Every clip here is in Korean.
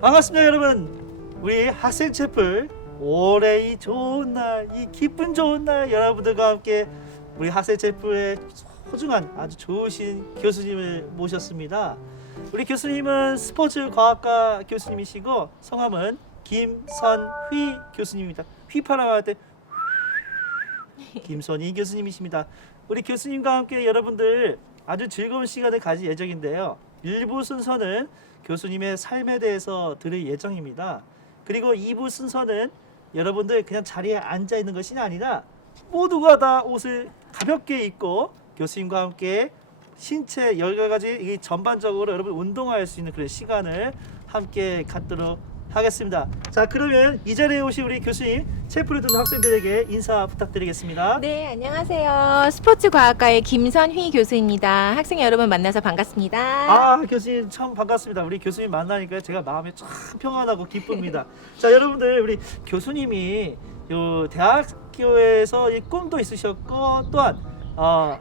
반갑습니다, 여러분. 우리 학생 채플 올해 이 좋은 날, 이 기쁜 좋은 날 여러분들과 함께 우리 학생 채플의 소중한 아주 좋으신 교수님을 모셨습니다. 우리 교수님은 스포츠 과학과 교수님이시고 성함은 김선휘 교수님입니다. 휘파람 할 때 김선휘 교수님이십니다. 우리 교수님과 함께 여러분들 아주 즐거운 시간을 가질 예정인데요. 1부 순서는 교수님의 삶에 대해서 들을 예정입니다. 그리고 2부 순서는 여러분들 그냥 자리에 앉아 있는 것이 아니라 모두가 다 옷을 가볍게 입고 교수님과 함께 신체 여러 가지 이 전반적으로 여러분 운동할 수 있는 그런 시간을 함께 갖도록 하겠습니다. 자, 그러면 이 자리에 오신 우리 교수님, 채플을 듣는 학생들에게 인사 부탁드리겠습니다. 네, 안녕하세요. 스포츠과학과의 김선휘 교수입니다. 학생 여러분 만나서 반갑습니다. 아, 교수님 참 반갑습니다. 우리 교수님 만나니까 제가 마음이 참 평안하고 기쁩니다. 자, 여러분들 우리 교수님이 요 대학교에서 이 꿈도 있으셨고 또한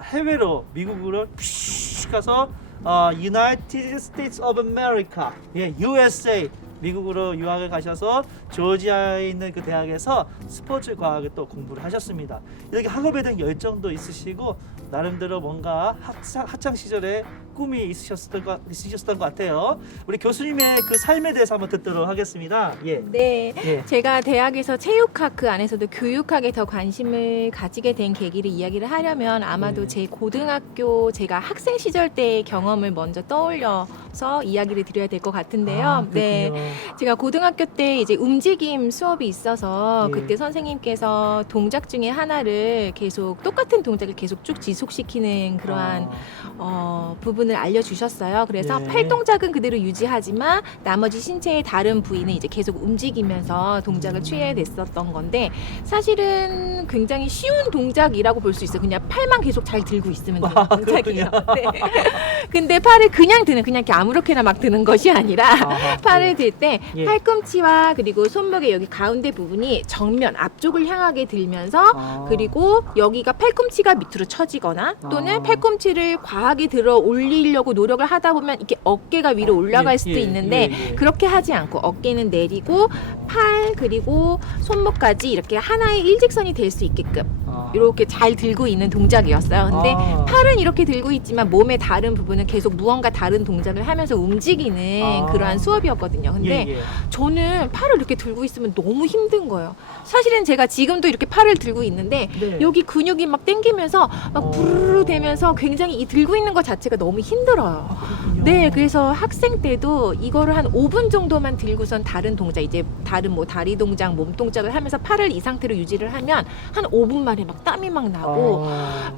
해외로 미국으로 가서 United States of America, 예, USA 미국으로 유학을 가셔서 조지아에 있는 그 대학에서 스포츠 과학을 또 공부를 하셨습니다. 이렇게 학업에 대한 열정도 있으시고 나름대로 뭔가 학창 시절에 꿈이 있으셨던 것 같아요. 우리 교수님의 그 삶에 대해서 한번 듣도록 하겠습니다. 예. 네, 예. 제가 대학에서 체육학 그 안에서도 교육학에 더 관심을 가지게 된 계기를 이야기를 하려면 아마도 네. 제 고등학교 제가 학생 시절 때의 경험을 먼저 떠올려서 이야기를 드려야 될 것 같은데요. 아, 네, 제가 고등학교 때 이제 움직임 수업이 있어서 예. 그때 선생님께서 동작 중에 하나를 계속 똑같은 동작을 계속 쭉 지속시키는 그러한 부분을 알려주셨어요. 그래서 네. 팔 동작은 그대로 유지하지만 나머지 신체의 다른 부위는 이제 계속 움직이면서 동작을 취해야 됐었던 건데 사실은 굉장히 쉬운 동작이라고 볼 수 있어요. 그냥 팔만 계속 잘 들고 있으면 되는 동작이에요. 네. 근데 팔을 그냥 드는 그냥 이렇게 아무렇게나 막 드는 것이 아니라 팔을 들 때 예. 팔꿈치와 그리고 손목의 여기 가운데 부분이 정면 앞쪽을 향하게 들면서 그리고 여기가 팔꿈치가 밑으로 처지거나 또는 팔꿈치를 과하게 들어 올리려고 노력을 하다 보면 이렇게 어깨가 위로 올라갈 수도 있는데 그렇게 하지 않고 어깨는 내리고 팔 그리고 손목까지 이렇게 하나의 일직선이 될 수 있게끔 이렇게 잘 들고 있는 동작이었어요. 근데 팔은 이렇게 들고 있지만 몸의 다른 부분은 계속 무언가 다른 동작을 하면서 움직이는 그러한 수업이었거든요. 근데 저는 팔을 이렇게 들고 있으면 너무 힘든 거예요. 사실은 제가 지금도 이렇게 팔을 들고 있는데 네. 여기 근육이 막 당기면서 막 부르르 되면서 굉장히 이 들고 있는 것 자체가 너무 힘들어요. 네, 그래서 학생 때도 이거를 한 5분 정도만 들고선 다른 동작, 이제 다른 뭐 다리 동작, 몸 동작을 하면서 팔을 이 상태로 유지를 하면 한 5분 만에 막 땀이 막 나고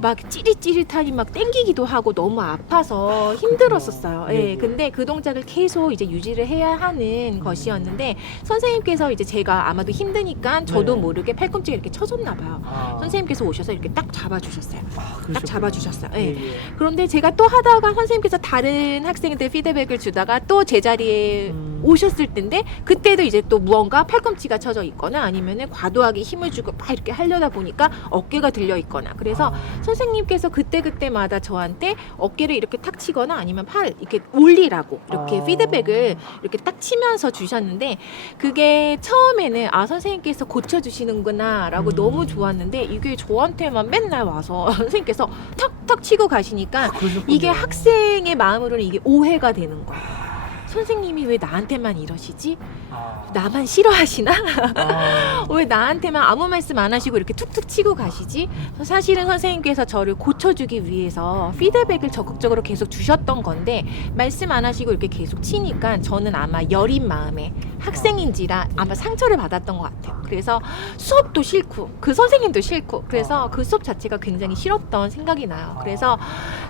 막 찌릿찌릿하니 막 땡기기도 하고 너무 아파서 힘들었었어요. 예, 근데 그 동작을 계속 이제 유지를 해야 하는 것이었는데 선생님께서 이제 제가 아마도 힘드니까 저도 네. 모르게 팔꿈치가 이렇게 쳐졌나 봐요. 선생님께서 오셔서 이렇게 딱 잡아주셨어요. 딱 잡아주셨어요. 예. 그런데 제가 또 하다가 선생님께서 다른 학생들 피드백을 주다가 또 제자리에 오셨을 텐데 그때도 이제 또 무언가 팔꿈치가 쳐져 있거나 아니면은 과도하게 힘을 주고 막 이렇게 하려다 보니까 어깨가 들려 있거나 그래서 선생님께서 그때마다 저한테 어깨를 이렇게 탁 치거나 아니면 팔 이렇게 올리라고 이렇게 피드백을 이렇게 딱 치면서 주셨는데 그게 처음에는 선생님께서 고쳐주시는구나 라고 너무 좋았는데 이게 저한테만 맨날 와서 선생님께서 탁탁 치고 가시니까 이게 학생의 마음으로는 이게 오해가 되는 거예요. 선생님이 왜 나한테만 이러시지? 나만 싫어하시나? 왜 나한테만 아무 말씀 안 하시고 이렇게 툭툭 치고 가시지? 사실은 선생님께서 저를 고쳐주기 위해서 피드백을 적극적으로 계속 주셨던 건데 말씀 안 하시고 이렇게 계속 치니까 저는 아마 여린 마음에 학생인지라 아마 상처를 받았던 것 같아요. 그래서 수업도 싫고 그 선생님도 싫고 그래서 그 수업 자체가 굉장히 싫었던 생각이 나요. 그래서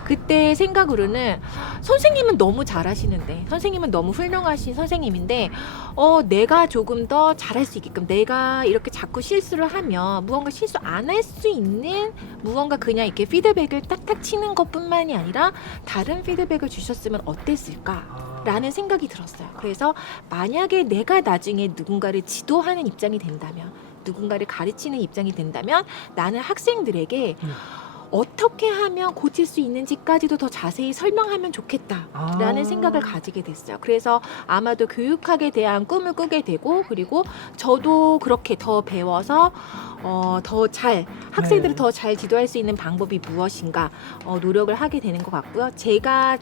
그때 생각으로는 선생님은 너무 잘하시는데 선생님은 너무 훌륭하신 선생님인데 내가 조금 더 잘할 수 있게끔 내가 이렇게 자꾸 실수를 하면 무언가 실수 안 할 수 있는 무언가 그냥 이렇게 피드백을 딱딱 치는 것뿐만이 아니라 다른 피드백을 주셨으면 어땠을까? 라는 생각이 들었어요. 그래서 만약에 내가 나중에 누군가를 지도하는 입장이 된다면 누군가를 가르치는 입장이 된다면 나는 학생들에게 어떻게 하면 고칠 수 있는지까지도 더 자세히 설명하면 좋겠다라는 생각을 가지게 됐어요. 그래서 아마도 교육학에 대한 꿈을 꾸게 되고, 그리고 저도 그렇게 더 배워서 더 잘 학생들을 네. 더 잘 지도할 수 있는 방법이 무엇인가 노력을 하게 되는 것 같고요. 제가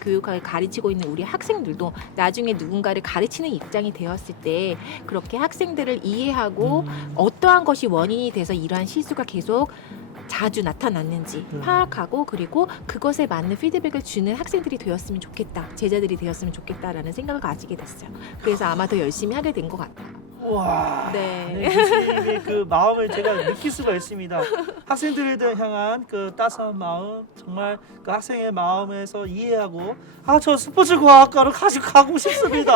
교육학을 가르치고 있는 우리 학생들도 나중에 누군가를 가르치는 입장이 되었을 때 그렇게 학생들을 이해하고 어떠한 것이 원인이 돼서 이러한 실수가 계속 자주 나타났는지 파악하고, 그리고 그것에 맞는 피드백을 주는 학생들이 되었으면 좋겠다, 제자들이 되었으면 좋겠다라는 생각을 가지게 됐어요. 그래서 아마 더 열심히 하게 된 것 같아요. 와, 네. 교수님의 그 마음을 제가 느낄 수가 있습니다. 학생들에 향한 그 따스한 마음, 정말 그 학생의 마음에서 이해하고, 저 스포츠 과학과로 가고 싶습니다.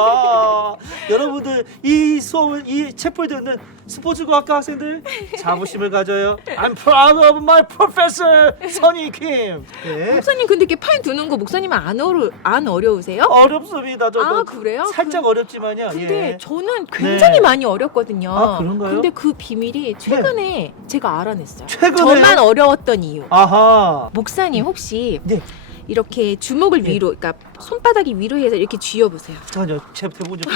여러분들 이 수업을, 이 체포에 듣는 스포츠 과학과 학생들 자부심을 가져요. I'm proud of my professor 선희 김. 예. 목사님, 근데 이렇게 팔 두는 거 목사님은 안 어려우세요? 어렵습니다. 저도 그래요? 살짝 어렵지만요. 근데 예. 저는 굉장히 많이 어렵거든요. 그런가요? 근데 그 비밀이 최근에 제가 알아냈어요. 최근에요? 저만 어려웠던 이유. 아하. 목사님 혹시 네. 이렇게 주먹을 네. 위로, 그러니까 손바닥이 위로 해서 이렇게 쥐어보세요. 잠깐요. 제 대본 좀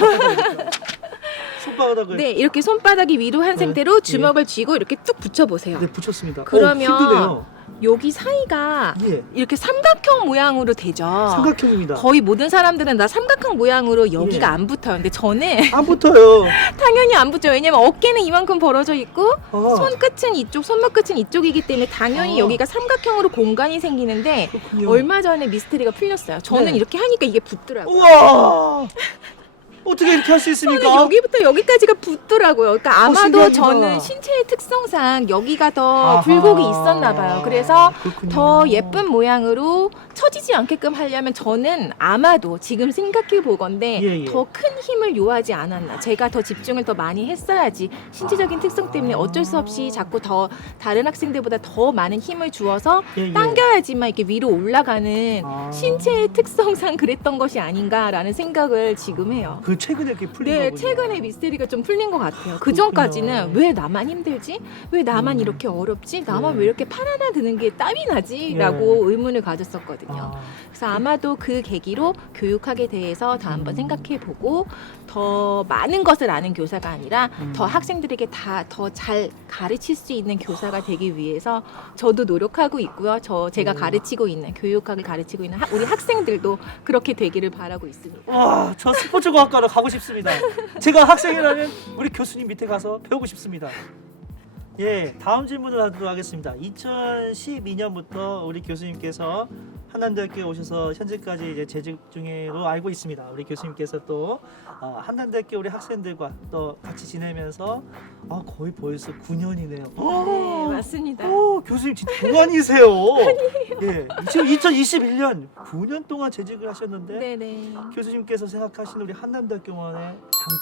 손바닥을 네, 이렇게 손바닥이 위로 한 네. 상태로 주먹을 쥐고 이렇게 뚝 붙여보세요. 네, 붙였습니다. 그러면 힘드네요. 여기 사이가 예. 이렇게 삼각형 모양으로 되죠. 삼각형입니다. 거의 모든 사람들은 나 삼각형 모양으로 여기가 예. 안 붙어요. 근데 저는 안 붙어요. 당연히 안 붙죠. 왜냐면 어깨는 이만큼 벌어져 있고 아, 손끝은 이쪽, 손목 끝은 이쪽이기 때문에 당연히 아. 여기가 삼각형으로 공간이 생기는데, 그렇군요. 얼마 전에 미스터리가 풀렸어요. 저는 네. 이렇게 하니까 이게 붙더라고요. 우와. 어떻게 이렇게 할 수 저는 있습니까? 여기부터 여기까지가 붙더라고요. 그러니까 아마도 신기합니다. 저는 신체의 특성상 여기가 더 아하. 굴곡이 있었나 봐요. 그래서 그렇군요. 더 예쁜 모양으로 처지지 않게끔 하려면 저는 아마도 지금 생각해 보건데 예, 예. 더 큰 힘을 요하지 않았나. 제가 더 집중을 더 많이 했어야지. 신체적인 특성 때문에 어쩔 수 없이 자꾸 더 다른 학생들보다 더 많은 힘을 주어서 예, 예. 당겨야지만 이렇게 위로 올라가는 아. 신체의 특성상 그랬던 것이 아닌가라는 생각을 지금 해요. 그 최근에 이렇게 풀린 네, 거군요. 최근에 미스터리가 좀 풀린 것 같아요. 그 그렇군요. 전까지는 왜 나만 힘들지? 왜 나만 음. 이렇게 어렵지? 나만 네. 왜 이렇게 팔 하나 드는 게 땀이 나지? 라고 의문을 가졌었거든요. 그래서 아마도 그 계기로 교육학에 대해서 더 한번 생각해보고, 더 많은 것을 아는 교사가 아니라 더 학생들에게 다 더 잘 가르칠 수 있는 교사가 되기 위해서 저도 노력하고 있고요. 제가 가르치고 있는, 교육학을 가르치고 있는 우리 학생들도 그렇게 되기를 바라고 있습니다. 와, 저 스포츠 과학과로 가고 싶습니다. 제가 학생이라면 우리 교수님 밑에 가서 배우고 싶습니다. 예, 다음 질문을 하도록 하겠습니다. 2012년부터 우리 교수님께서 한남대학교에 오셔서 현재까지 이제 재직 중으로 알고 있습니다. 우리 교수님께서 또 한남대학교 우리 학생들과 또 같이 지내면서 거의 벌써 9년이네요. 네, 맞습니다. 교수님 진짜 동안이세요. 예, 지금 2021년 9년 동안 재직을 하셨는데 네네. 교수님께서 생각하시는 우리 한남대학교만의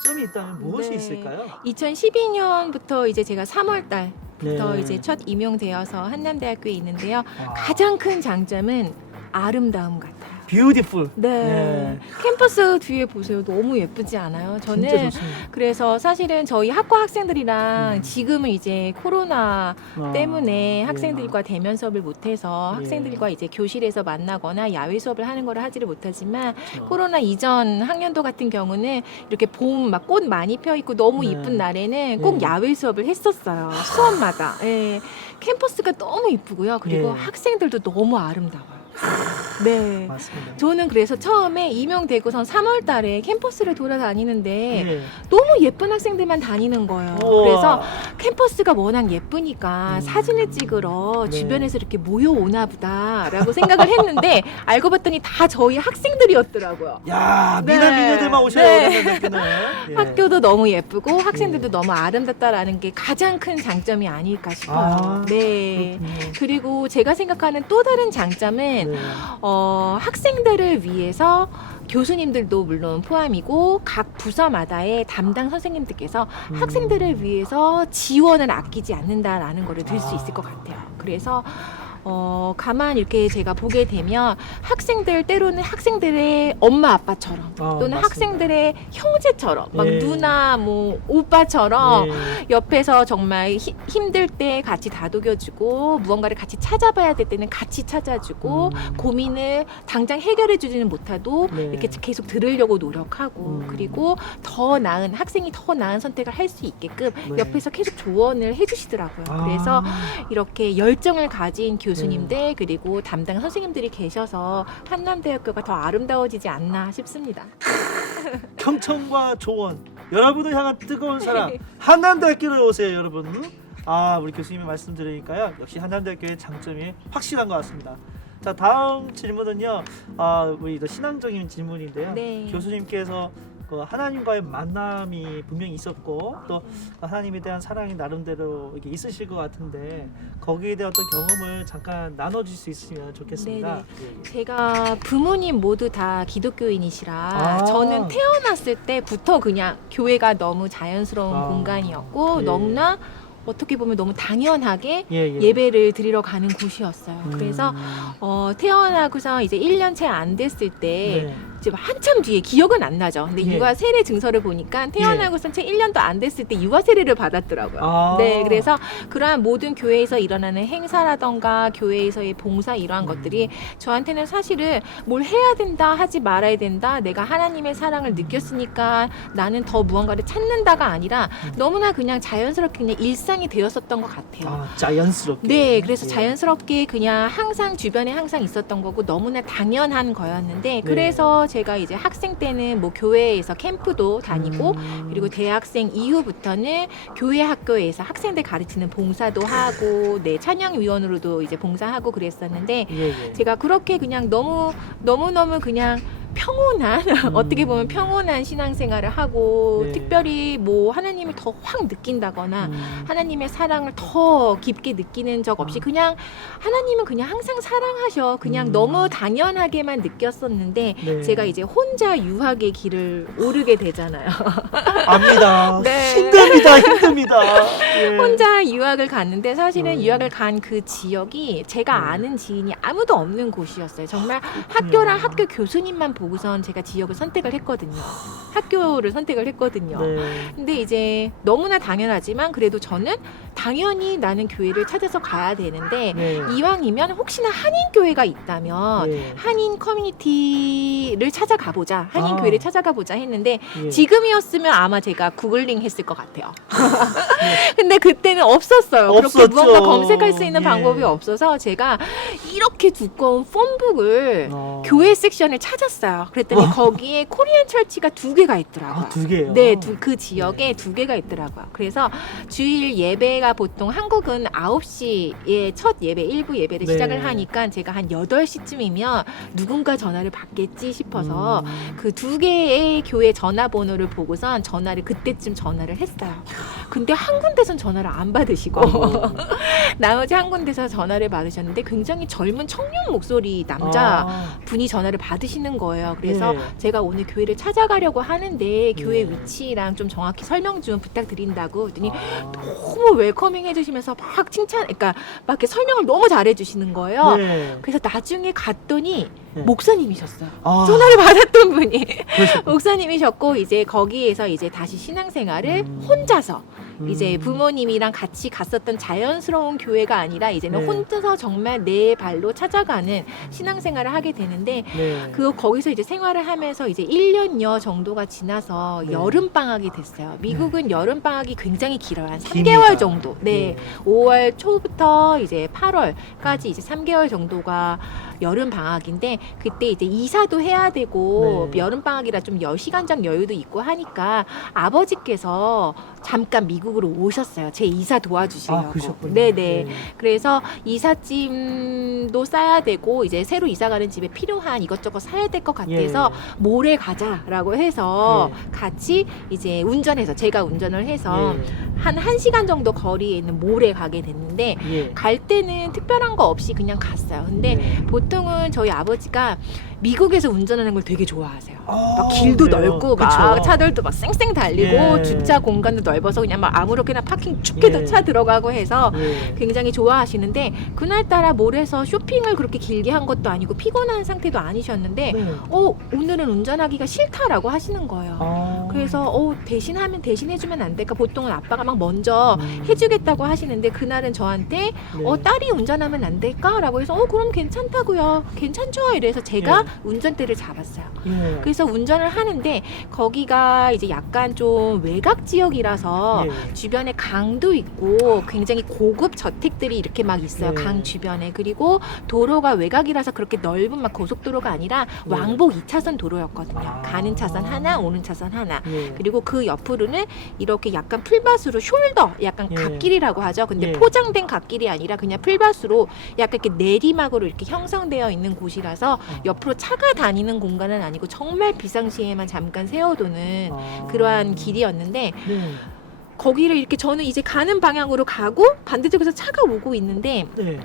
장점이 있다면 무엇이 네. 있을까요? 2012년부터 이제 제가 3월달 부터 네. 이제 첫 임용되어서 한남대학교에 있는데요. 아. 가장 큰 장점은 아름다움 같아요. 뷰티풀. 네. 캠퍼스 뒤에 보세요. 너무 예쁘지 않아요? 진짜 저는 좋습니다. 그래서 사실은 저희 학과 학생들이랑 지금은 이제 코로나 때문에 학생들과 대면 수업을 못해서 예. 학생들과 이제 교실에서 만나거나 야외 수업을 하는 거를 하지를 못하지만, 그렇죠. 코로나 이전 학년도 같은 경우는 이렇게 봄 막 꽃 많이 펴 있고 너무 네. 이쁜 날에는 꼭 예. 야외 수업을 했었어요. 수업마다. 예. 캠퍼스가 너무 이쁘고요. 그리고 예. 학생들도 너무 아름다워요. 네. 맞습니다. 저는 그래서 처음에 임용되고선 3월 달에 캠퍼스를 돌아다니는데 예. 너무 예쁜 학생들만 다니는 거예요. 우와. 그래서 캠퍼스가 워낙 예쁘니까 사진을 찍으러 네. 주변에서 이렇게 모여오나 보다라고 생각을 했는데 알고 봤더니 다 저희 학생들이었더라고요. 야, 네. 미녀들만 오셔요. 네. 한남대학교는. 예. 학교도 너무 예쁘고 학생들도 너무 아름답다라는 게 가장 큰 장점이 아닐까 싶어요. 아, 네. 그렇군요. 그리고 제가 생각하는 또 다른 장점은 네. 학생들을 위해서 교수님들도 물론 포함이고 각 부서마다의 담당 선생님들께서 학생들을 위해서 지원을 아끼지 않는다라는 거를 들 수 있을 것 같아요. 그래서 가만 이렇게 제가 보게 되면 학생들 때로는 학생들의 엄마 아빠처럼 또는 맞습니다. 학생들의 형제처럼 막 예. 누나 뭐 오빠처럼 예. 옆에서 정말 힘들 때 같이 다독여주고 무언가를 같이 찾아봐야 될 때는 같이 찾아주고 고민을 당장 해결해 주지는 못해도 네. 이렇게 계속 들으려고 노력하고 그리고 더 나은 학생이 더 나은 선택을 할 수 있게끔 네. 옆에서 계속 조언을 해주시더라고요. 그래서 이렇게 열정을 가진 교수님들 그리고 담당 선생님들이 계셔서 한남대학교가 더 아름다워지지 않나 싶습니다. 경청과 조언, 여러분을 향한 뜨거운 사랑, 한남대학교로 오세요, 여러분. 우리 교수님이 말씀 들으니까요, 역시 한남대학교의 장점이 확실한 것 같습니다. 자, 다음 질문은요, 우리 신앙적인 질문인데요. 네. 교수님께서 그 하나님과의 만남이 분명히 있었고 또 하나님에 대한 사랑이 나름대로 이렇게 있으실 것 같은데 거기에 대한 어떤 경험을 잠깐 나눠줄 수 있으면 좋겠습니다. 제가 부모님 모두 다 기독교인이시라 저는 태어났을 때부터 그냥 교회가 너무 자연스러운 공간이었고 너무나 어떻게 보면 너무 당연하게 예배를 드리러 가는 곳이었어요. 그래서 태어나고서 이제 1년 채 안 됐을 때 이제 한참 뒤에 기억은 안 나죠. 근데 유아 세례 증서를 보니까 태어나고선 채 1년도 안 됐을 때 유아 세례를 받았더라고요. 네, 그래서 그러한 모든 교회에서 일어나는 행사라던가 교회에서의 봉사 이러한 것들이 저한테는 사실은 뭘 해야 된다 하지 말아야 된다 내가 하나님의 사랑을 느꼈으니까 나는 더 무언가를 찾는다가 아니라 너무나 그냥 자연스럽게 그냥 일상이 되었었던 것 같아요. 자연스럽게. 네, 그래서 자연스럽게 그냥 항상 주변에 항상 있었던 거고 너무나 당연한 거였는데 그래서 제가 이제 학생 때는 뭐 교회에서 캠프도 다니고 그리고 대학생 이후부터는 교회 학교에서 학생들 가르치는 봉사도 하고 찬양위원으로도 이제 봉사하고 그랬었는데 제가 그렇게 그냥 너무 그냥 평온한 어떻게 보면 평온한 신앙생활을 하고 특별히 뭐 하나님을 더 확 느낀다거나 하나님의 사랑을 더 깊게 느끼는 적 없이 그냥 하나님은 그냥 항상 사랑하셔 그냥 너무 당연하게만 느꼈었는데 제가 이제 혼자 유학의 길을 오르게 되잖아요. 압니다. 네. 힘듭니다. 혼자 유학을 갔는데 사실은 유학을 간 그 지역이 제가 아는 지인이 아무도 없는 곳이었어요. 정말 학교랑 학교 교수님만 보고선 제가 지역을 선택을 했거든요. 학교를 선택을 했거든요. 근데 이제 너무나 당연하지만 그래도 저는 당연히 나는 교회를 찾아서 가야 되는데 이왕이면 혹시나 한인교회가 있다면 한인 커뮤니티를 찾아가보자 한인 교회를 찾아가보자 했는데 지금이었으면 아마 제가 구글링 했을 것 같아요. 근데 그때는 없었어요. 그렇게 무언가 검색할 수 있는 방법이 없어서 제가 이렇게 두꺼운 폼북을 교회 섹션을 찾았어요. 그랬더니 거기에 코리안 철치가 2개가 있더라고요. 2개요? 네, 그 지역에 2개가 있더라고요. 그래서 주일 예배가 보통 한국은 9시에 첫 예배, 일부 예배를 시작을 하니까 제가 한 8시쯤이면 누군가 전화를 받겠지 싶어서 그 2개의 교회 전화번호를 보고선 그때쯤 전화를 했어요. 근데 한 군데선 전화를 안 받으시고 나머지 한 군데서 전화를 받으셨는데 굉장히 젊은 청년 목소리 남자 분이 전화를 받으시는 거예요. 그래서 제가 오늘 교회를 찾아가려고 하는데 교회 위치랑 좀 정확히 설명 좀 부탁드린다고 그랬더니 너무 웰커밍 해주시면서 막 그러니까 막 이렇게 설명을 너무 잘해주시는 거예요. 그래서 나중에 갔더니 목사님이셨어요. 전화를 받았던 분이 목사님이셨고 이제 거기에서 이제 다시 신앙생활을 혼자서 이제 부모님이랑 같이 갔었던 자연스러운 교회가 아니라 이제는 혼자서 정말 내 발로 찾아가는 신앙생활을 하게 되는데 거기서 이제 생활을 하면서 이제 1년여 정도가 지나서 여름 방학이 됐어요. 미국은 여름 방학이 굉장히 길어요. 한 3개월 정도. 5월 초부터 이제 8월까지 이제 3개월 정도가 여름 방학인데 그때 이제 이사도 해야 되고 여름 방학이라 좀 시간적 여유도 있고 하니까 아버지께서 잠깐 미국으로 오셨어요. 제 이사 도와주시려고. 네네. 그래서 이삿짐도 싸야 되고 이제 새로 이사 가는 집에 필요한 이것저것 사야 될 것 같아서 몰에 가자라고 해서 같이 이제 제가 운전을 해서 한 1시간 정도 거리에 있는 몰에 가게 됐는데 갈 때는 특별한 거 없이 그냥 갔어요. 근데 보통은 저희 아버지가 미국에서 운전하는 걸 되게 좋아하세요. 막 길도 그래요? 넓고 막 그쵸. 차들도 막 쌩쌩 달리고 예. 주차 공간도 넓어서 그냥 막 아무렇게나 파킹 쭉 해도 예. 차 들어가고 해서 예. 굉장히 좋아하시는데 그날따라 몰에서 쇼핑을 그렇게 길게 한 것도 아니고 피곤한 상태도 아니셨는데 네. 오늘은 운전하기가 싫다라고 하시는 거예요. 그래서 대신해주면 안 될까? 보통은 아빠가 막 먼저 해주겠다고 하시는데 그날은 저한테 네. 딸이 운전하면 안 될까라고 해서 그럼 괜찮다고요. 괜찮죠? 이래서 제가 예. 운전대를 잡았어요. 예. 그래서 운전을 하는데 거기가 이제 약간 좀 외곽 지역이라서 예. 주변에 강도 있고 굉장히 고급 저택들이 이렇게 막 있어요. 네. 강 주변에. 그리고 도로가 외곽이라서 그렇게 넓은 막 고속도로가 아니라 네. 왕복 2차선 도로였거든요. 아. 가는 차선 하나, 오는 차선 하나. 예. 그리고 그 옆으로는 이렇게 약간 풀밭으로 숄더, 약간 예. 갓길이라고 하죠. 근데 예. 포장된 갓길이 아니라 그냥 풀밭으로 약간 이렇게 내리막으로 이렇게 형성되어 있는 곳이라서 옆으로 차가 다니는 공간은 아니고 정말 비상시에만 잠깐 세워두는 그러한 길이었는데 네. 거기를 이렇게 저는 이제 가는 방향으로 가고 반대쪽에서 차가 오고 있는데 네.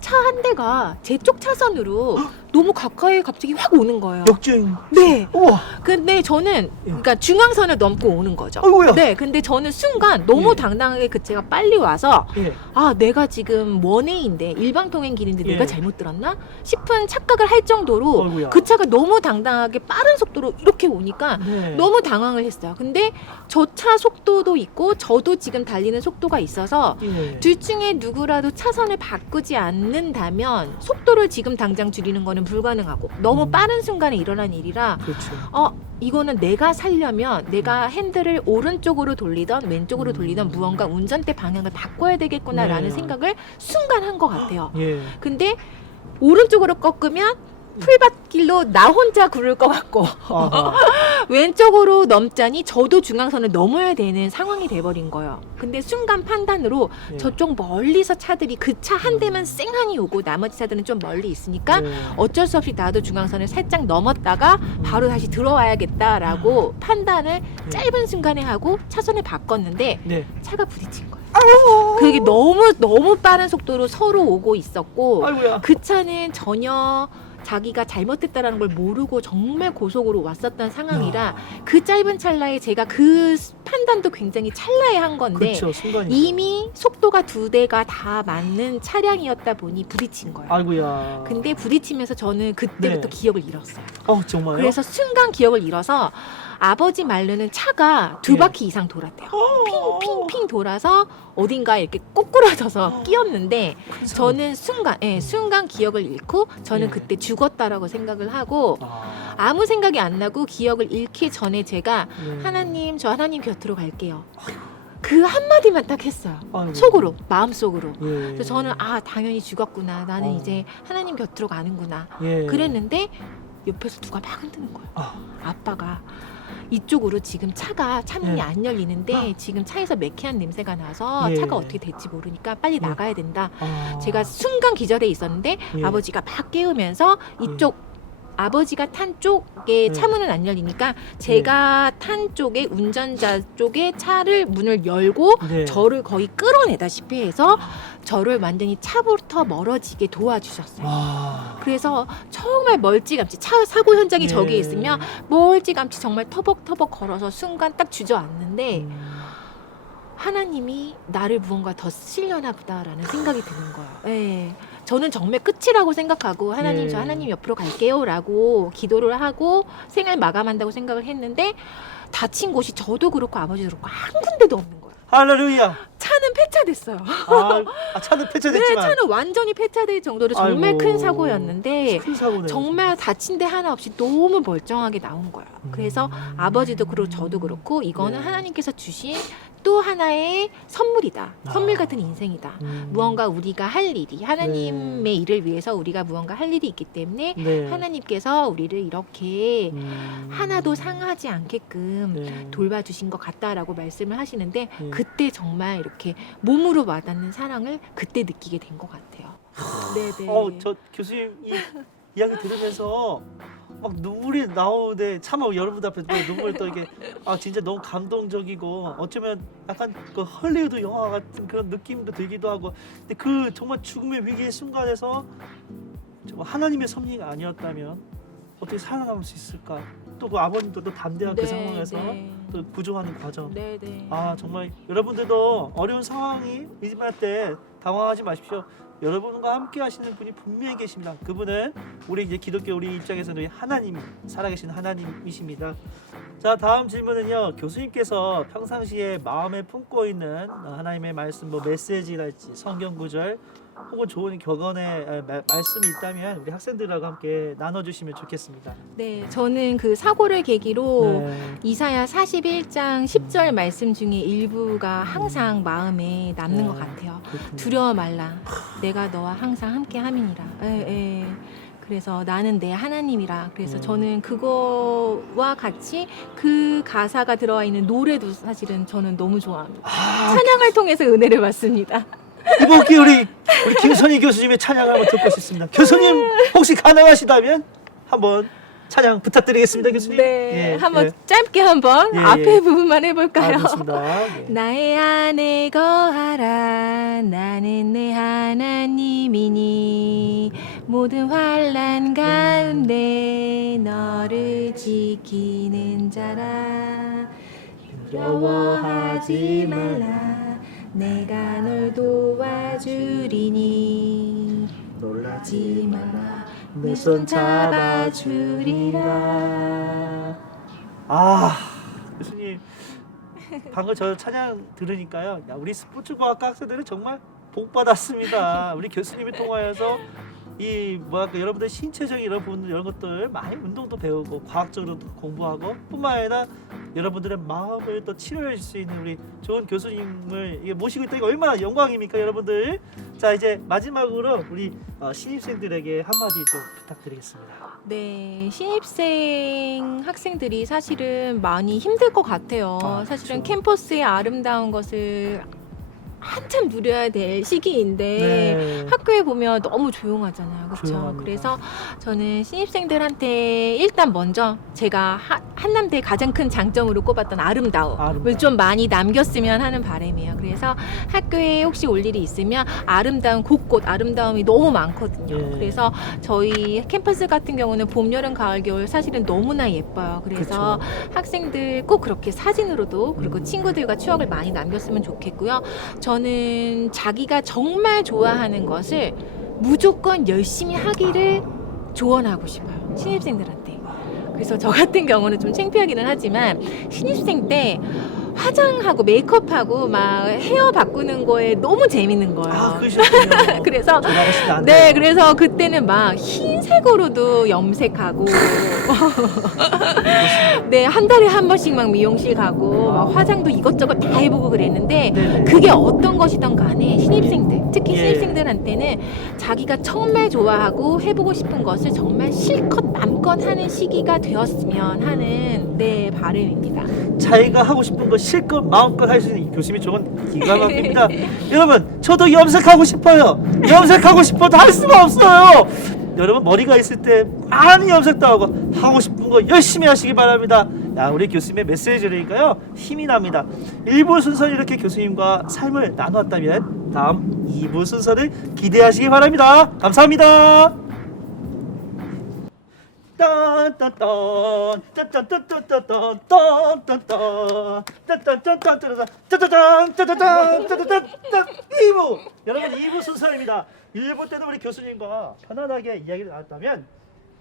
차 한 대가 제 쪽 차선으로 너무 가까이 갑자기 확 오는 거예요. 역주행. 네. 우와. 근데 저는 그러니까 중앙선을 넘고 오는 거죠. 어이구야. 네. 근데 저는 순간 너무 예. 당당하게 그 제가 빨리 와서 예. 내가 지금 원웨이인데 일방통행길인데 예. 내가 잘못 들었나 싶은 착각을 할 정도로 어이구야. 그 차가 너무 당당하게 빠른 속도로 이렇게 오니까 네. 너무 당황을 했어요. 근데 저 차 속도도 있고 저도 지금 달리는 속도가 있어서 예. 둘 중에 누구라도 차선을 바꾸지 않는다면 속도를 지금 당장 줄이는 거는 불가능하고 너무 빠른 순간에 일어난 일이라 그렇죠. 이거는 내가 살려면 내가 핸들을 오른쪽으로 돌리던 왼쪽으로 돌리던 무언가 운전대 방향을 바꿔야 되겠구나라는 네. 생각을 순간 한 것 같아요. 예. 근데 오른쪽으로 꺾으면 풀밭길로 나 혼자 구를 것 같고 아하. 왼쪽으로 넘자니 저도 중앙선을 넘어야 되는 상황이 돼버린 거예요. 근데 순간 판단으로 예. 저쪽 멀리서 차들이 그 차 한 대만 쌩하니 오고 나머지 차들은 좀 멀리 있으니까 네. 어쩔 수 없이 나도 중앙선을 살짝 넘었다가 바로 다시 들어와야겠다라고 판단을 짧은 순간에 하고 차선을 바꿨는데 네. 차가 부딪힌 거예요. 그게 너무 빠른 속도로 서로 오고 있었고 아이고야. 그 차는 전혀 자기가 잘못했다라는 걸 모르고 정말 고속으로 왔었던 상황이라 그 짧은 찰나에 제가 그 판단도 굉장히 찰나에 한 건데 그렇죠. 순간이. 이미 속도가 두 대가 다 맞는 차량이었다 보니 부딪힌 거예요. 아이고야. 근데 부딪히면서 저는 그때부터 네. 기억을 잃었어요. 정말요? 그래서 순간 기억을 잃어서 아버지 말로는 차가 두 예. 바퀴 이상 돌았대요. 핑핑핑 돌아서 어딘가에 이렇게 꼬꾸라져서 끼었는데 저는 순간 기억을 잃고 저는 예. 그때 죽었다라고 생각을 하고 아. 아무 생각이 안 나고 기억을 잃기 전에 제가 네. 하나님, 저 하나님 곁으로 갈게요. 그 한마디만 딱 했어요. 아이고. 속으로, 마음속으로. 예. 그래서 저는 당연히 죽었구나. 나는 이제 하나님 곁으로 가는구나. 예. 그랬는데 옆에서 누가 막 흔드는 거예요. 아빠가 이쪽으로 지금 차가 차문이 예. 안 열리는데 지금 차에서 매캐한 냄새가 나서 예. 차가 어떻게 될지 모르니까 빨리 예. 나가야 된다. 아. 제가 순간 기절해 있었는데 예. 아버지가 막 깨우면서 이쪽 아버지가 탄 쪽에 예. 차문은 안 열리니까 제가 탄 쪽에 운전자 쪽에 차를 문을 열고 네. 저를 거의 끌어내다시피 해서 저를 완전히 차부터 멀어지게 도와주셨어요. 와. 그래서 정말 멀찌감치 차 사고 현장이 예. 저기에 있으면 멀찌감치 정말 터벅터벅 걸어서 순간 딱 주저앉는데 하나님이 나를 무언가 더 쓰시려나 보다라는 생각이 드는 거예요. 예. 저는 정말 끝이라고 생각하고 하나님 예. 저 하나님 옆으로 갈게요라고 기도를 하고 생을 마감한다고 생각을 했는데 다친 곳이 저도 그렇고 아버지도 그렇고 한 군데도 없는 거예요. 할렐루야. 차는 폐차됐어요. 차는 네, 폐차됐지만. 차는 완전히 폐차될 정도로 정말 아이고. 큰 사고였는데 큰 사고네. 정말 다친 데 하나 없이 너무 멀쩡하게 나온 거예요. 그래서 아버지도 그렇고 저도 그렇고 이거는 네. 하나님께서 주신 또 하나의 선물이다. 선물 같은 인생이다. 무언가 우리가 할 일이 하나님의 일을 위해서 우리가 무언가 할 일이 있기 때문에 네. 하나님께서 우리를 이렇게 하나도 상하지 않게끔 네. 돌봐주신 것 같다라고 말씀을 하시는데 네. 그때 정말 이렇게 몸으로 와닿는 사랑을 그때 느끼게 된 것 같아요. 네네. 저 교수님 이 이야기 들으면서 막 눈물이 나오는데 차마 여러분 앞에서 눈물이 또 이게 진짜 너무 감동적이고 어쩌면 약간 그 헐리우드 영화 같은 그런 느낌도 들기도 하고 근데 그 정말 죽음의 위기의 순간에서 정말 하나님의 섭리가 아니었다면 어떻게 살아남을 수 있을까 또 그 아버님도 또 담대한 그 네, 상황에서 네. 또 구조하는 과정. 네, 네. 아 정말 여러분들도 어려운 상황이 임할 때 당황하지 마십시오. 여러분과 함께 하시는 분이 분명히 계십니다. 그분은 우리 이제 기독교 우리 입장에서는 우리 하나님, 살아계신 하나님이십니다. 자, 다음 질문은요. 교수님께서 평상시에 마음에 품고 있는 하나님의 말씀, 뭐 메시지랄지 성경 구절 혹은 좋은 격언의 말씀이 있다면 우리 학생들하고 함께 나눠주시면 좋겠습니다. 네, 저는 그 사고를 계기로 네. 이사야 41장 10절 말씀 중에 일부가 항상 마음에 남는 네. 것 같아요. 그렇군요. 두려워 말라. 내가 너와 항상 함께 함이니라. 예. 그래서 나는 내 하나님이라. 그래서 저는 그거와 같이 그 가사가 들어와 있는 노래도 사실은 저는 너무 좋아합니다. 찬양을 통해서 은혜를 받습니다. 이번 기회 우리 김선희 교수님의 찬양을 한번 듣고 싶습니다. 교수님 혹시 가능하시다면 한번 찬양 부탁드리겠습니다, 교수님. 네, 예, 한번 예. 짧게 한번 예, 앞에 예. 부분만 해볼까요? 좋습니다. 예. 나의 안에 거하라. 나는 내 하나님이니 모든 환난 가운데 너를 지키는 자라. 두려워하지 말라. 내가 널 도와주리니 놀라지 말라. 내 손 잡아주리라. 아, 교수님 방금 저 찬양 들으니까요. 야, 우리 스포츠과학 학생들은 정말 복 받았습니다. 우리 교수님을 통하여서 이 뭐랄까 여러분들 신체적인 이런 부분 이런 것들 많이 운동도 배우고 과학적으로도 공부하고 뿐만 아니라 여러분들의 마음을 또 치료해 줄 수 있는 우리 좋은 교수님을 이게 모시고 있다니까 얼마나 영광입니까, 여러분들. 자, 이제 마지막으로 우리 신입생들에게 한마디 좀 부탁드리겠습니다. 네, 신입생 학생들이 사실은 많이 힘들 것 같아요. 사실은 그렇죠. 캠퍼스의 아름다운 것을 한참 누려야 될 시기인데 네. 학교에 보면 너무 조용하잖아요. 그렇죠? 조용합니다. 그래서 저는 신입생들한테 일단 먼저 제가 한남대의 가장 큰 장점으로 꼽았던 아름다움을 좀 많이 남겼으면 하는 바람이에요. 그래서 학교에 혹시 올 일이 있으면 아름다운 곳곳 아름다움이 너무 많거든요. 네. 그래서 저희 캠퍼스 같은 경우는 봄, 여름, 가을, 겨울 사실은 너무나 예뻐요. 그래서 그렇죠. 학생들 꼭 그렇게 사진으로도 그리고 친구들과 추억을 많이 남겼으면 좋겠고요. 저는 자기가 정말 좋아하는 것을 무조건 열심히 하기를 조언하고 싶어요. 신입생들한테. 그래서 저 같은 경우는 좀 창피하기는 하지만 신입생 때 화장하고 메이크업하고 막 헤어 바꾸는 거에 너무 재밌는 거예요. 아, 그러셨군요. 그래서 전화하시면 안 네, 돼요. 그래서 그때는 막 흰색으로도 염색하고 네, 한 달에 한 번씩 막 미용실 가고 막 화장도 이것저것 다 해보고 그랬는데 네네. 그게 어떤 것이든 간에 신입생들, 특히 예. 신입생들한테는 자기가 정말 좋아하고 해보고 싶은 것을 정말 실컷 맘껏 하는 시기가 되었으면 하는 네, 바람입니다. 자기가 하고 싶은 거 실컷 마음껏 할 수 있는 이 교수님이 저건 기가 막힙니다. 여러분, 저도 염색하고 싶어요. 염색하고 싶어도 할 수가 없어요. 여러분, 머리가 있을 때 많이 염색도 하고 싶은 거 열심히 하시기 바랍니다. 야, 우리 교수님의 메시지니까요, 힘이 납니다. 1부 순서는 이렇게 교수님과 삶을 나누었다면 다음 2부 순서를 기대하시기 바랍니다. 감사합니다. 여러분, 2부 순서입니다. 1부 때는 우리 교수님과 편안하게 이야기를 나눴다면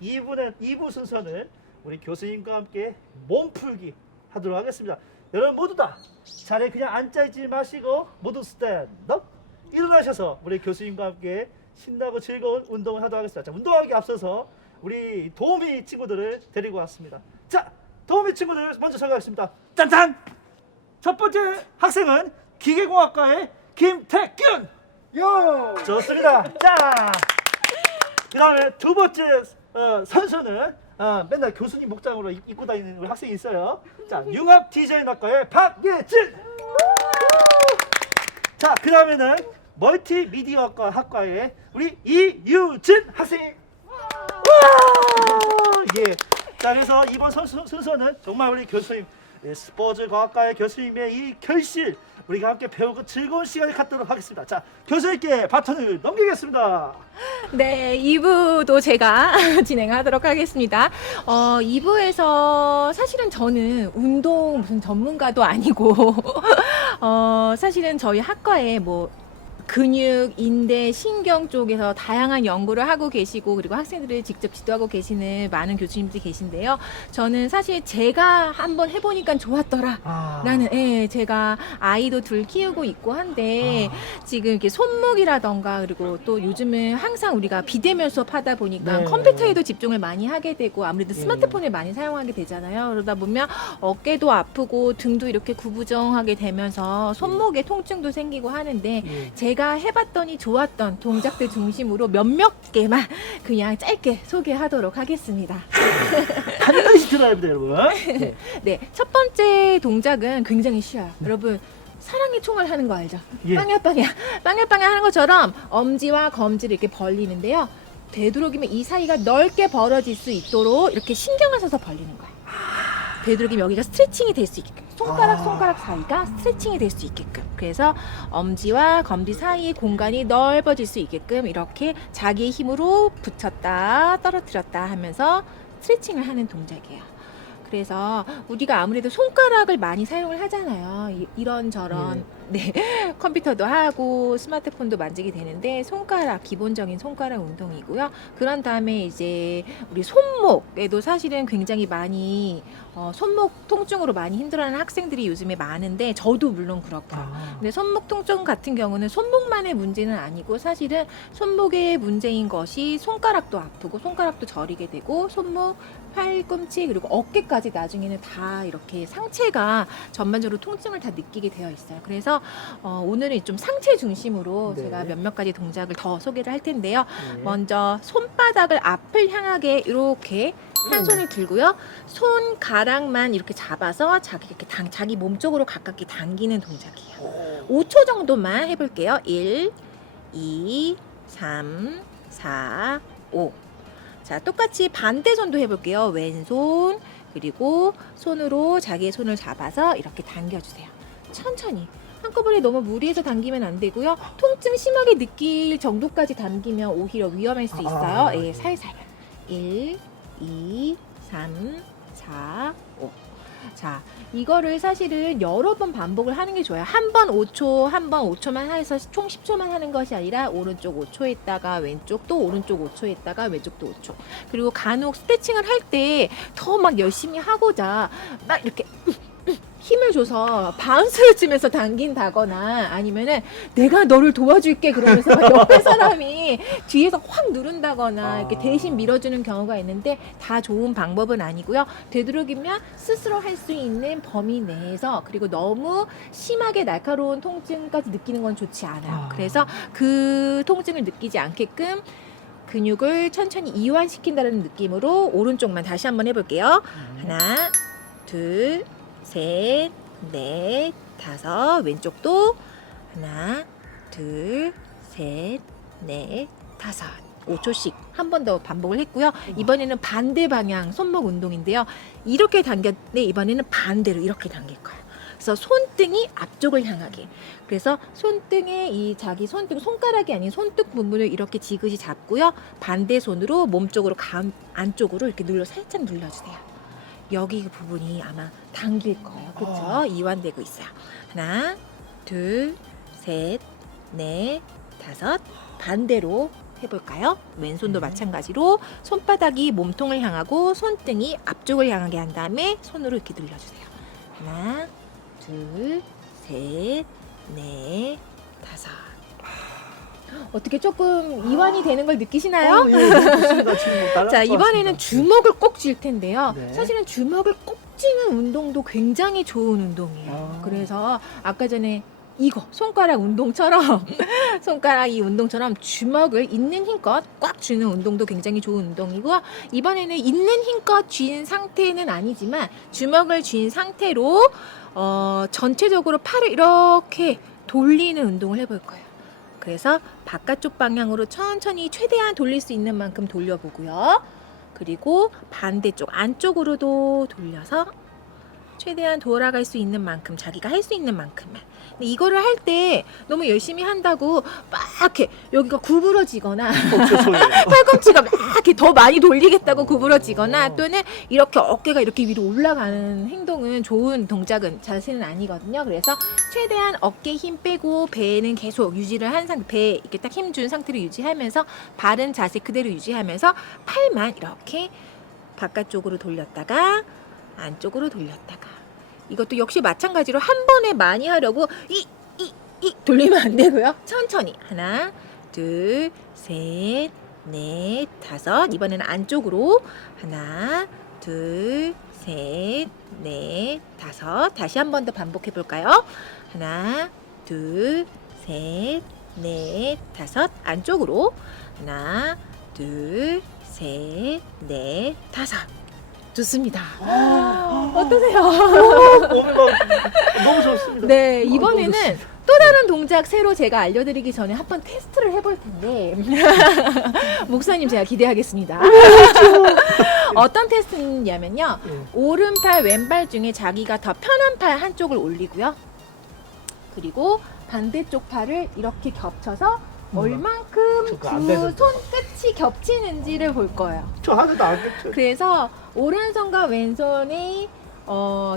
2부 순서는 우리 교수님과 함께 몸풀기 하도록 하겠습니다. 여러분 모두 다 자리에 그냥 앉아있지 마시고 모두 스탠드업 일어나셔서 우리 교수님과 함께 신나고 즐거운 운동을 하도록 하겠습니다. 자, 운동하기 앞서서 우리 도우미 친구들을 데리고 왔습니다. 자, 도우미 친구들 먼저 소개하겠습니다. 짠짠! 첫 번째 학생은 기계공학과의 김태균! 요! 좋습니다. 자, 그 다음에 두 번째 선수는 맨날 교수님 목장으로 입고 다니는 우리 학생이 있어요. 자, 융합 디자인학과의 박예진! 자, 그 다음에는 멀티미디어학과 학과의 우리 이유진 학생! 와! 예. 자, 그래서 이번 순서는 정말 우리 교수님 네, 스포츠 과학과의 교수님의 이 결실 우리가 함께 배우고 즐거운 시간을 갖도록 하겠습니다. 자, 교수님께 바톤을 넘기겠습니다. 네, 2부도 제가 진행하도록 하겠습니다. 2부에서 사실은 저는 운동 무슨 전문가도 아니고 사실은 저희 학과에 뭐 근육, 인대, 신경 쪽에서 다양한 연구를 하고 계시고 그리고 학생들을 직접 지도하고 계시는 많은 교수님들이 계신데요. 저는 사실 제가 한번 해보니까 좋았더라. 나는 제가 아이도 둘 키우고 있고 한데 지금 이렇게 손목이라던가 그리고 또 요즘은 항상 우리가 비대면 수업하다 보니까 네. 컴퓨터에도 집중을 많이 하게 되고 아무래도 스마트폰을 많이 사용하게 되잖아요. 그러다 보면 어깨도 아프고 등도 이렇게 구부정하게 되면서 손목에 통증도 생기고 하는데 제가 해봤더니 좋았던 동작들 중심으로 몇몇 개만 그냥 짧게 소개하도록 하겠습니다. 반드시 들어야 합니다, 여러분. 네. 네, 첫 번째 동작은 굉장히 쉬워요. 여러분 사랑의 총알 하는 거 알죠? 예. 빵야빵야 하는 것처럼 엄지와 검지를 이렇게 벌리는데요. 되도록이면 이 사이가 넓게 벌어질 수 있도록 이렇게 신경을 써서 벌리는 거예요. 되도록이면 여기가 스트레칭이 될 수 있게끔 손가락 사이가 스트레칭이 될 수 있게끔 그래서 엄지와 검지 사이의 공간이 넓어질 수 있게끔 이렇게 자기의 힘으로 붙였다 떨어뜨렸다 하면서 스트레칭을 하는 동작이에요. 그래서 우리가 아무래도 손가락을 많이 사용을 하잖아요. 이런저런 네. 컴퓨터도 하고 스마트폰도 만지게 되는데 손가락 기본적인 손가락 운동이고요. 그런 다음에 이제 우리 손목에도 사실은 굉장히 많이 손목 통증으로 많이 힘들어하는 학생들이 요즘에 많은데 저도 물론 그렇고요. 근데 손목 통증 같은 경우는 손목만의 문제는 아니고 사실은 손목의 문제인 것이 손가락도 아프고 손가락도 저리게 되고 손목, 팔꿈치 그리고 어깨까지 나중에는 다 이렇게 상체가 전반적으로 통증을 다 느끼게 되어 있어요. 그래서 오늘은 좀 상체 중심으로 네. 제가 몇몇 가지 동작을 더 소개를 할 텐데요. 네. 먼저 손바닥을 앞을 향하게 이렇게 한 손을 들고요. 손가락만 이렇게 잡아서 자기 몸 쪽으로 가깝게 당기는 동작이에요. 5초 정도만 해볼게요. 1, 2, 3, 4, 5. 자, 똑같이 반대손도 해볼게요. 왼손 그리고 손으로 자기의 손을 잡아서 이렇게 당겨주세요. 천천히. 한꺼번에 너무 무리해서 당기면 안 되고요. 통증 심하게 느낄 정도까지 당기면 오히려 위험할 수 있어요. 예, 살살. 1, 2, 3, 4, 5. 자, 이거를 사실은 여러 번 반복을 하는 게 좋아요. 한 번 5초, 한 번 5초만 해서 총 10초만 하는 것이 아니라 오른쪽 5초 했다가 왼쪽 또 오른쪽 5초 했다가 왼쪽 또 5초. 그리고 간혹 스트레칭을 할 때 더 막 열심히 하고자 막 이렇게 힘을 줘서 바운스를 치면서 당긴다거나 아니면은 내가 너를 도와줄게 그러면서 옆에 사람이 뒤에서 확 누른다거나 이렇게 대신 밀어주는 경우가 있는데 다 좋은 방법은 아니고요. 되도록이면 스스로 할 수 있는 범위 내에서 그리고 너무 심하게 날카로운 통증까지 느끼는 건 좋지 않아요. 그래서 그 통증을 느끼지 않게끔 근육을 천천히 이완시킨다는 느낌으로 오른쪽만 다시 한번 해볼게요. 하나, 둘, 셋, 넷, 다섯. 왼쪽도 하나, 둘, 셋, 넷, 다섯. 5초씩 한 번 더 반복을 했고요. 이번에는 반대 방향 손목 운동인데요. 이렇게 당겼는데 이번에는 반대로 이렇게 당길 거예요. 그래서 손등이 앞쪽을 향하게. 그래서 손등에 이 자기 손등 손가락이 아닌 손등 부분을 이렇게 지그시 잡고요. 반대 손으로 몸 쪽으로 안쪽으로 이렇게 살짝 눌러주세요. 여기 그 부분이 아마 당길 거예요. 그렇죠? 이완되고 있어요. 하나, 둘, 셋, 넷, 다섯. 반대로 해볼까요? 왼손도 마찬가지로 손바닥이 몸통을 향하고 손등이 앞쪽을 향하게 한 다음에 손으로 이렇게 눌러주세요. 하나, 둘, 셋, 넷, 다섯. 어떻게 조금 이완이 되는 걸 느끼시나요? 예, 좋습니다. 지금 뭐 따라할 자, 것 이번에는 같습니다. 주먹을 꼭 쥘 텐데요. 네. 사실은 주먹을 꼭 쥐는 운동도 굉장히 좋은 운동이에요. 그래서 아까 전에 이거 손가락 운동처럼 손가락 이 운동처럼 주먹을 있는 힘껏 꽉 쥐는 운동도 굉장히 좋은 운동이고요. 이번에는 있는 힘껏 쥐는 상태는 아니지만 주먹을 쥐는 상태로 전체적으로 팔을 이렇게 돌리는 운동을 해볼 거예요. 그래서 바깥쪽 방향으로 천천히 최대한 돌릴 수 있는 만큼 돌려보고요. 그리고 반대쪽 안쪽으로도 돌려서 최대한 돌아갈 수 있는 만큼 자기가 할 수 있는 만큼만. 근데 이거를 할 때 너무 열심히 한다고 막 이렇게 여기가 구부러지거나 팔꿈치가 막 이렇게 더 많이 돌리겠다고 구부러지거나 또는 이렇게 어깨가 이렇게 위로 올라가는 행동은 좋은 동작은 자세는 아니거든요. 그래서 최대한 어깨 힘 빼고 배는 계속 유지를 한 상태, 배 이렇게 딱 힘 준 상태로 유지하면서 바른 자세 그대로 유지하면서 팔만 이렇게 바깥쪽으로 돌렸다가 안쪽으로 돌렸다가 이것도 역시 마찬가지로 한 번에 많이 하려고 이 돌리면 안 되고요. 천천히 하나, 둘, 셋, 넷, 다섯. 이번에는 안쪽으로 하나, 둘, 셋, 넷, 다섯. 다시 한 번 더 반복해 볼까요? 하나, 둘, 셋, 넷, 다섯. 안쪽으로 하나, 둘, 셋, 넷, 다섯. 좋습니다. 어떠세요? 너무 좋습니다. 네, 이번에는 또 다른 동작 새로 제가 알려드리기 전에 한번 테스트를 해볼 텐데 목사님 제가 기대하겠습니다. 어떤 테스트냐면요. 오른팔 왼발 중에 자기가 더 편한 팔 한쪽을 올리고요. 그리고 반대쪽 팔을 이렇게 겹쳐서 얼만큼 저거 안 두 되는데. 손끝이 겹치는지를 볼 거예요. 저 하나도 안 됐죠. 그래서 오른손과 왼손의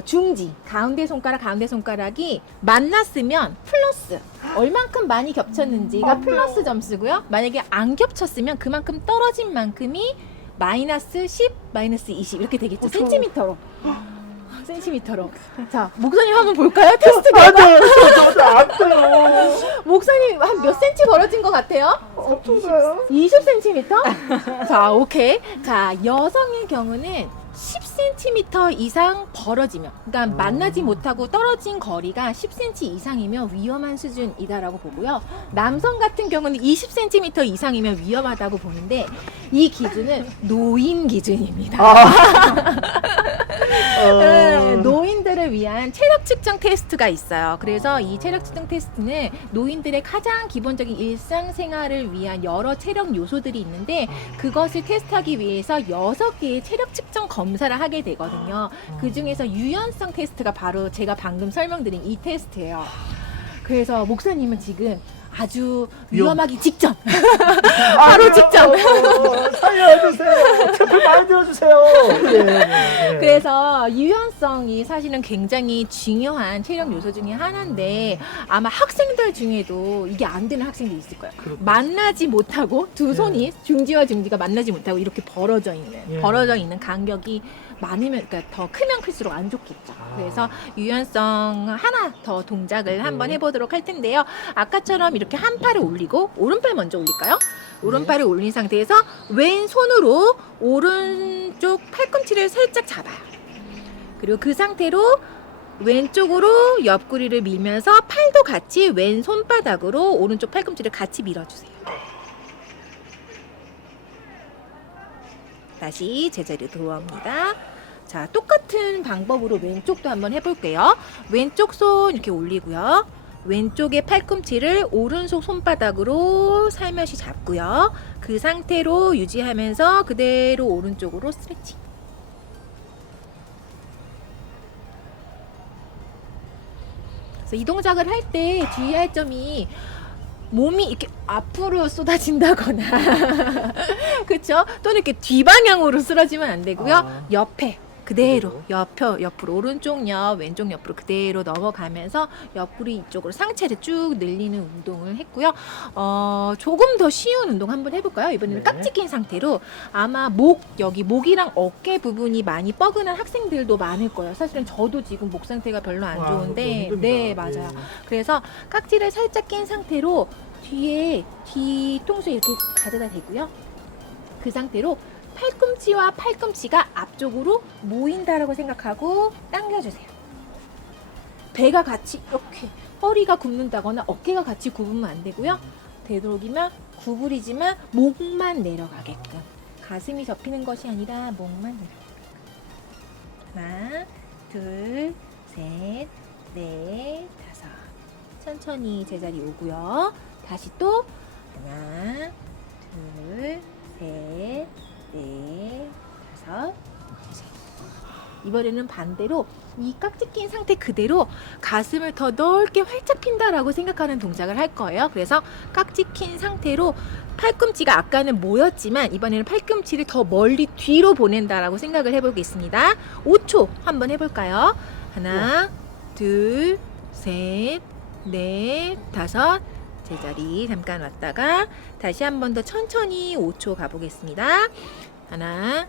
중지, 가운데 손가락이 만났으면 플러스, 얼만큼 많이 겹쳤는지가 플러스 점수고요. 만약에 안 겹쳤으면 그만큼 떨어진 만큼이 마이너스 10, 마이너스 20 이렇게 되겠죠. 센티미터로. 센티미터로. 자, 목사님 한번 볼까요? 테스트 결과. 안 돼요. 목사님 한 몇 센치 벌어진 것 같아요? 엄청나요. 20cm? 자, 오케이. 자, 여성의 경우는 10cm 이상 벌어지면, 그러니까 만나지 못하고 떨어진 거리가 10cm 이상이면 위험한 수준이다라고 보고요. 남성 같은 경우는 20cm 이상이면 위험하다고 보는데 이 기준은 노인 기준입니다. 네, 노인들을 위한 체력 측정 테스트가 있어요. 그래서 이 체력 측정 테스트는 노인들의 가장 기본적인 일상생활을 위한 여러 체력 요소들이 있는데 그것을 테스트하기 위해서 6개의 체력 측정 검사를 하게 되거든요. 그 중에서 유연성 테스트가 바로 제가 방금 설명드린 이 테스트예요. 그래서 목사님은 지금 아주 위험하기 직전. 바로 직전. 살려주세요. 제발 많이 들어주세요. 예. 그래서 유연성이 사실은 굉장히 중요한 체력 요소 중에 하나인데 아마 학생들 중에도 이게 안 되는 학생들이 있을 거예요. 그렇군요. 만나지 못하고 두 손이 중지와 중지가 만나지 못하고 이렇게 벌어져 있는 간격이 많으면 그러니까 더 크면 클수록 안 좋겠죠. 그래서 유연성 하나 더 동작을 한번 해보도록 할 텐데요. 아까처럼 이렇게 한 팔을 올리고 오른팔 먼저 올릴까요? 오른팔을 올린 상태에서 왼손으로 오른쪽 팔꿈치를 살짝 잡아요. 그리고 그 상태로 왼쪽으로 옆구리를 밀면서 팔도 같이 왼손바닥으로 오른쪽 팔꿈치를 같이 밀어주세요. 다시 제자리로 돌아옵니다. 자, 똑같은 방법으로 왼쪽도 한번 해볼게요. 왼쪽 손 이렇게 올리고요. 왼쪽의 팔꿈치를 오른손 손바닥으로 살며시 잡고요. 그 상태로 유지하면서 그대로 오른쪽으로 스트레칭. 그래서 이 동작을 할 때 주의할 점이 몸이 이렇게 앞으로 쏟아진다거나 그렇죠? 또는 이렇게 뒷방향으로 쓰러지면 안 되고요. 옆에 그대로 옆으로 오른쪽 옆 왼쪽 옆으로 그대로 넘어가면서 옆구리 이쪽으로 상체를 쭉 늘리는 운동을 했고요. 조금 더 쉬운 운동 한번 해볼까요? 이번에는 깍지 낀 상태로 아마 여기 목이랑 어깨 부분이 많이 뻐근한 학생들도 많을 거예요. 사실은 저도 지금 목 상태가 별로 안 좋은데 네 맞아요. 그래서 깍지를 살짝 낀 상태로 뒤에 뒤통수 이렇게 가져다 대고요. 그 상태로 팔꿈치와 팔꿈치가 앞쪽으로 모인다라고 생각하고 당겨주세요. 배가 같이 이렇게 허리가 굽는다거나 어깨가 같이 굽으면 안 되고요. 되도록이면 구부리지만 목만 내려가게끔. 가슴이 접히는 것이 아니라 목만 내려가게끔. 하나, 둘, 셋, 넷, 다섯. 천천히 제자리 오고요. 다시 또 하나, 둘, 셋, 넷, 다섯, 셋. 이번에는 반대로 이 깍지 낀 상태 그대로 가슴을 더 넓게 활짝 핀다라고 생각하는 동작을 할 거예요. 그래서 깍지 낀 상태로 팔꿈치가 아까는 모였지만 이번에는 팔꿈치를 더 멀리 뒤로 보낸다라고 생각을 해보겠습니다. 5초 한번 해볼까요? 하나, 둘, 셋, 넷, 다섯. 제자리 잠깐 왔다가 다시 한 번 더 천천히 5초 가보겠습니다. 하나,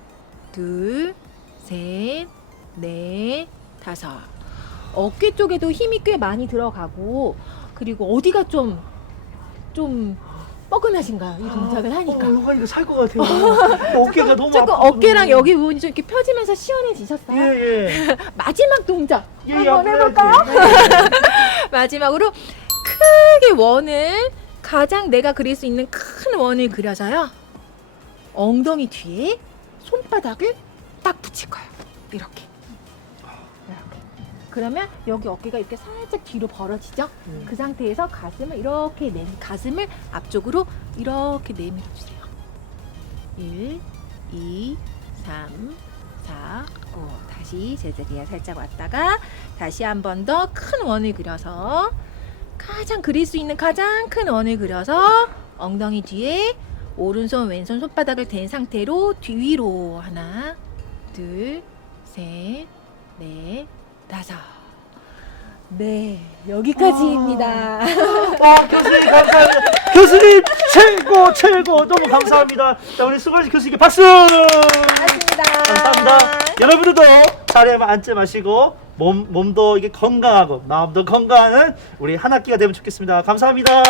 둘, 셋, 넷, 다섯. 어깨 쪽에도 힘이 꽤 많이 들어가고, 그리고 어디가 좀 뻐근하신가요? 이 동작을 하니까. 이거 살 것 같아요. 어깨가 너무 조금 아프거든요. 어깨랑 여기 부분이 좀 이렇게 펴지면서 시원해지셨어요? 예. 마지막 동작 예, 한번 예, 해볼까요? 마지막으로 크게 원을, 가장 내가 그릴 수 있는 큰 원을 그려서요, 엉덩이 뒤에 손바닥을 딱 붙일 거예요. 이렇게. 그러면 여기 어깨가 이렇게 살짝 뒤로 벌어지죠? 그 상태에서 가슴을 앞쪽으로 이렇게 내밀어 주세요. 1, 2, 3, 4, 5. 다시 제자리에 살짝 왔다가 다시 한 번 더 큰 원을 그려서, 가장 그릴 수 있는 가장 큰 원을 그려서 엉덩이 뒤에 오른손 왼손 손바닥을 댄 상태로 뒤로 하나, 둘, 셋, 넷, 다섯. 네, 여기까지입니다. 교수님 감사합니다. 교수님 최고 너무 감사합니다. 자, 우리 수고하신 교수님께 박수. 고맙습니다. 감사합니다. 여러분들도 자리에만 앉지 마시고 몸도 이게 건강하고 마음도 건강한 우리 한 학기가 되면 좋겠습니다. 감사합니다.